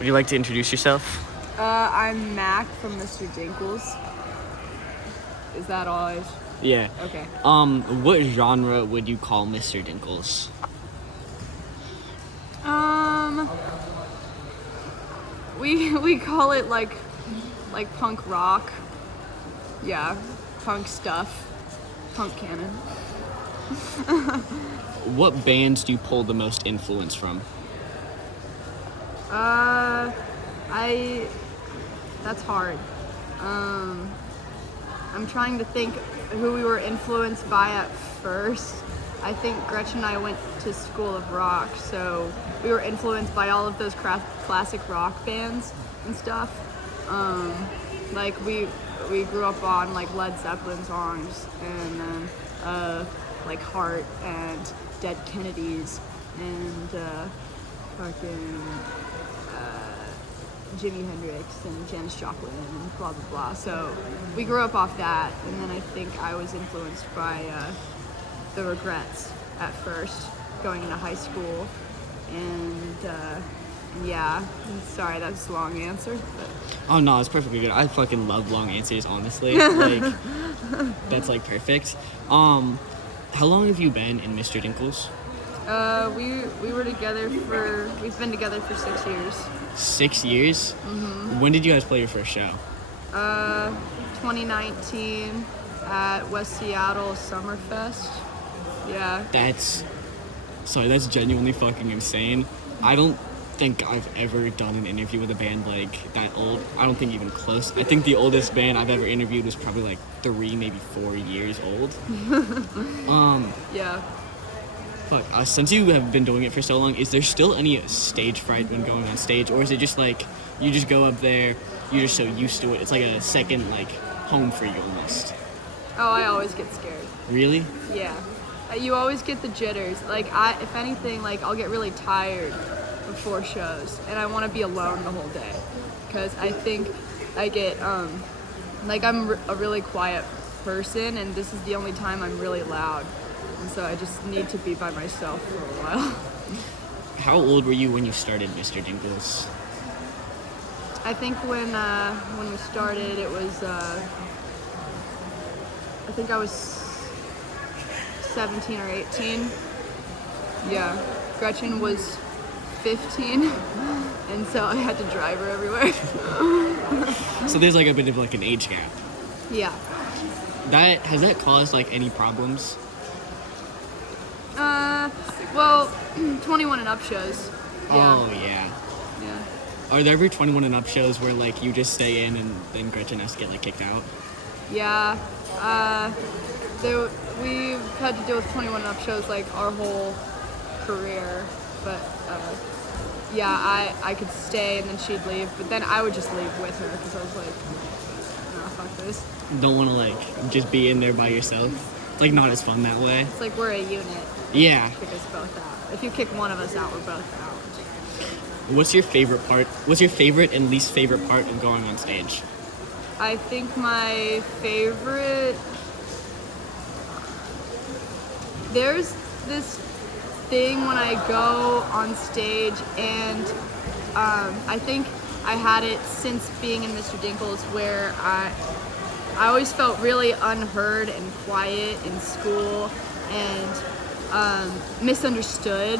Would you like to introduce yourself? I'm Mac from MISTA DINKLES. Is that all? Yeah. Okay. What genre would you call Mr. Dinkles? We call it like punk rock. Yeah, punk stuff. Punk canon. What bands do you pull the most influence from? That's hard. I'm trying to think who we were influenced by at first. I think Gretchen and I went to School of Rock, so we were influenced by all of those classic rock bands and stuff. Like we grew up on like Led Zeppelin songs, and then like Heart and Dead Kennedys and fucking Jimi Hendrix and Janis Joplin and blah blah blah. So we grew up off that, and then I think I was influenced by the Regrets at first, going into high school, and yeah. Sorry, that's a long answer. But. Oh no, it's perfectly good. I fucking love long answers, honestly. Like, that's like perfect. How long have you been in Mr. Dinkles? We were together we've been together for 6 years. 6 years? Mm-hmm. When did you guys play your first show? 2019 at West Seattle Summerfest. Yeah. That's genuinely fucking insane. I don't think I've ever done an interview with a band like that old. I don't think even close. I think the oldest band I've ever interviewed was probably like 3, maybe 4 years old. Yeah. Fuck, since you have been doing it for so long, is there still any stage fright when going on stage, or is it just like you just go up there, you're just so used to it, it's like a second like home for you almost? Oh, I always get scared. Really? Yeah. You always get the jitters. Like if anything, like I'll get really tired before shows, and I want to be alone the whole day, because I think I get like I'm a really quiet person, and this is the only time I'm really loud. And so I just need to be by myself for a while. How old were you when you started Mr. Dinkles? I think when we started, it was I think I was 17 or 18. Yeah, Gretchen was 15, and so I had to drive her everywhere. So there's like a bit of like an age gap. Yeah. Has that caused like any problems? Well, 21 and up shows. Yeah. Oh, yeah. Yeah. Are there ever 21 and up shows where, like, you just stay in and then Gretchen has to get, like, kicked out? Yeah. We've had to deal with 21 and up shows, like, our whole career. But, yeah, I could stay and then she'd leave. But then I would just leave with her because I was like, no, fuck this. Don't want to, like, just be in there by yourself? It's, like, not as fun that way. It's like we're a unit. Yeah. Kick us both out. If you kick one of us out, we're both out. What's your favorite part? What's your favorite and least favorite part of going on stage? I think my favorite... There's this thing when I go on stage, and I think I had it since being in Mr. Dinkles, where I always felt really unheard and quiet in school and misunderstood,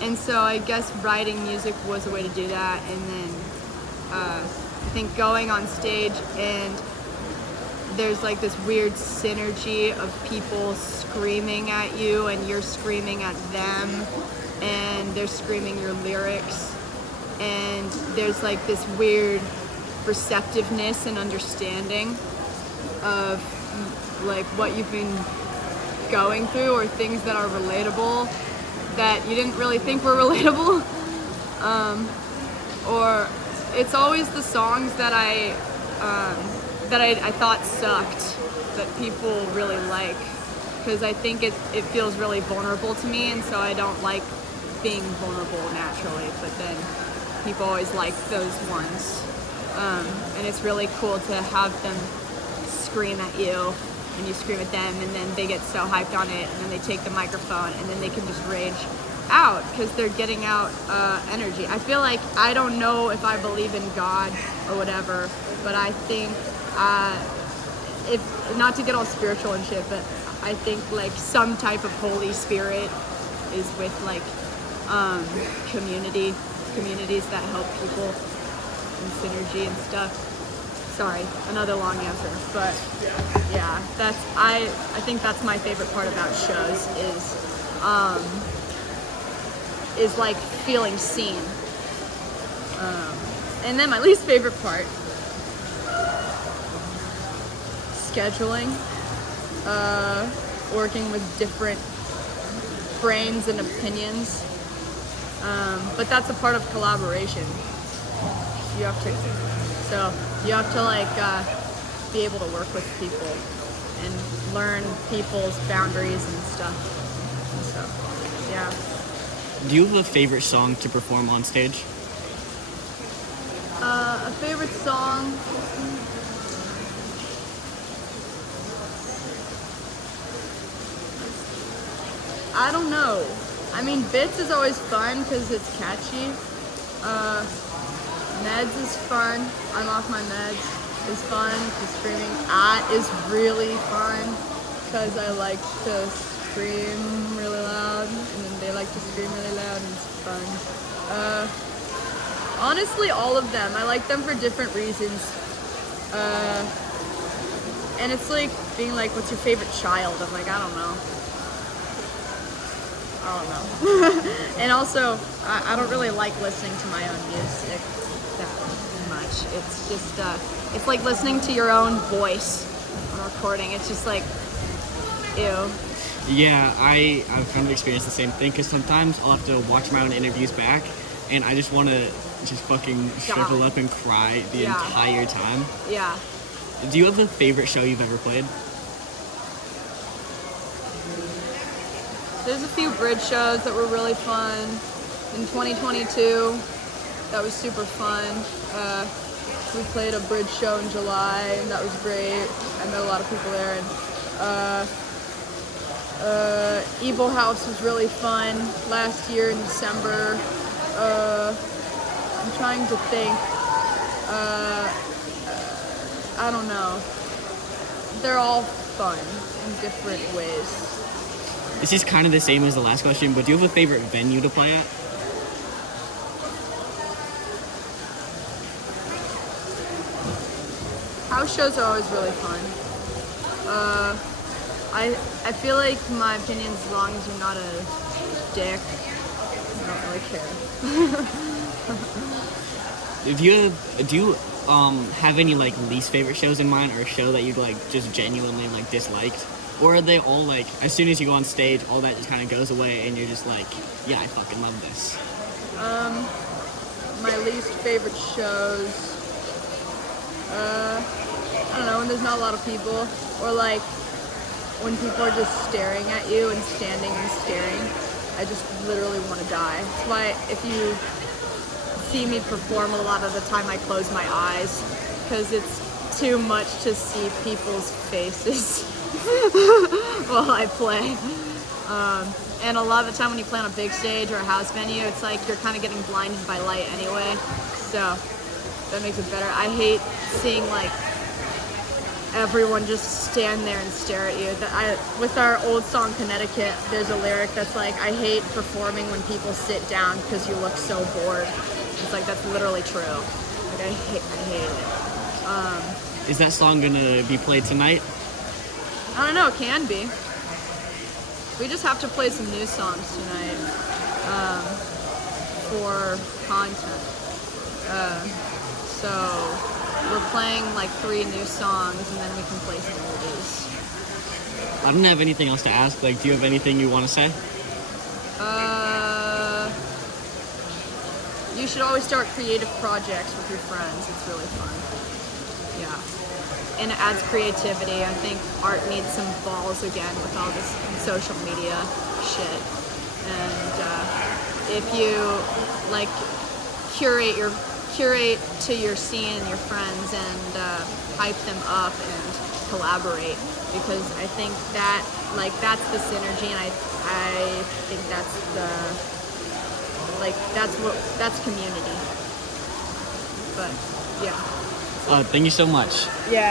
and so I guess writing music was a way to do that. And then I think going on stage, and there's like this weird synergy of people screaming at you and you're screaming at them, and they're screaming your lyrics, and there's like this weird receptiveness and understanding of like what you've been going through, or things that are relatable that you didn't really think were relatable, or it's always the songs that I thought sucked that people really like, because I think it feels really vulnerable to me, and so I don't like being vulnerable naturally, but then people always like those ones, and it's really cool to have them scream at you and you scream at them, and then they get so hyped on it, and then they take the microphone, and then they can just rage out because they're getting out energy. I feel like, I don't know if I believe in God or whatever, but I think if not to get all spiritual and shit, but I think like some type of Holy Spirit is with like communities that help people and synergy and stuff. Sorry, another long answer, but yeah, I think that's my favorite part about shows is like feeling seen. And then my least favorite part, scheduling, working with different brains and opinions, but that's a part of collaboration. You have to like be able to work with people and learn people's boundaries and stuff. So, yeah. Do you have a favorite song to perform on stage? A favorite song? I don't know. I mean, Bits is always fun because it's catchy. Meds is fun. I'm off my meds is fun. The screaming at is really fun because I like to scream really loud and then they like to scream really loud and it's fun. Honestly, all of them. I like them for different reasons. And it's like being like, what's your favorite child? I'm like, I don't know. And also, I don't really like listening to my own music that much. It's just, it's like listening to your own voice on recording. It's just like, ew. Yeah, I've kind of experienced the same thing because sometimes I'll have to watch my own interviews back and I just want to just fucking shrivel up and cry the entire time. Yeah. Do you have a favorite show you've ever played? There's a few bridge shows that were really fun in 2022. That was super fun. We played a bridge show in July, and that was great. I met a lot of people there. And Evil House was really fun last year in December. I'm trying to think. I don't know. They're all fun in different ways. This is kind of the same as the last question, but do you have a favorite venue to play at? House shows are always really fun. I feel like my opinion, as long as you're not a dick, I don't really care. Do you have any like least favorite shows in mind, or a show that you'd like just genuinely like disliked? Or are they all like, as soon as you go on stage, all that just kind of goes away and you're just like, yeah, I fucking love this? My least favorite shows, I don't know, when there's not a lot of people, or like when people are just staring at you and standing and staring. I just literally want to die. That's why if you see me perform, a lot of the time I close my eyes because it's too much to see people's faces while I play. And a lot of the time when you play on a big stage or a house venue, it's like you're kind of getting blinded by light anyway, so that makes it better. I hate seeing like everyone just stand there and stare at you. With our old song Connecticut, there's a lyric that's like, I hate performing when people sit down because you look so bored. It's like, that's literally true. Like I hate it. Is that song gonna be played tonight? I don't know, it can be. We just have to play some new songs tonight for content. So we're playing like 3 new songs and then we can play some oldies. I don't have anything else to ask. Like, do you have anything you want to say? You should always start creative projects with your friends. It's really fun. Yeah. And it adds creativity. I think art needs some balls again with all this social media shit. And if you like curate to your scene and your friends and hype them up and collaborate, because I think that like that's the synergy, and I think that's the like that's community. But yeah. Thank you so much. Yeah.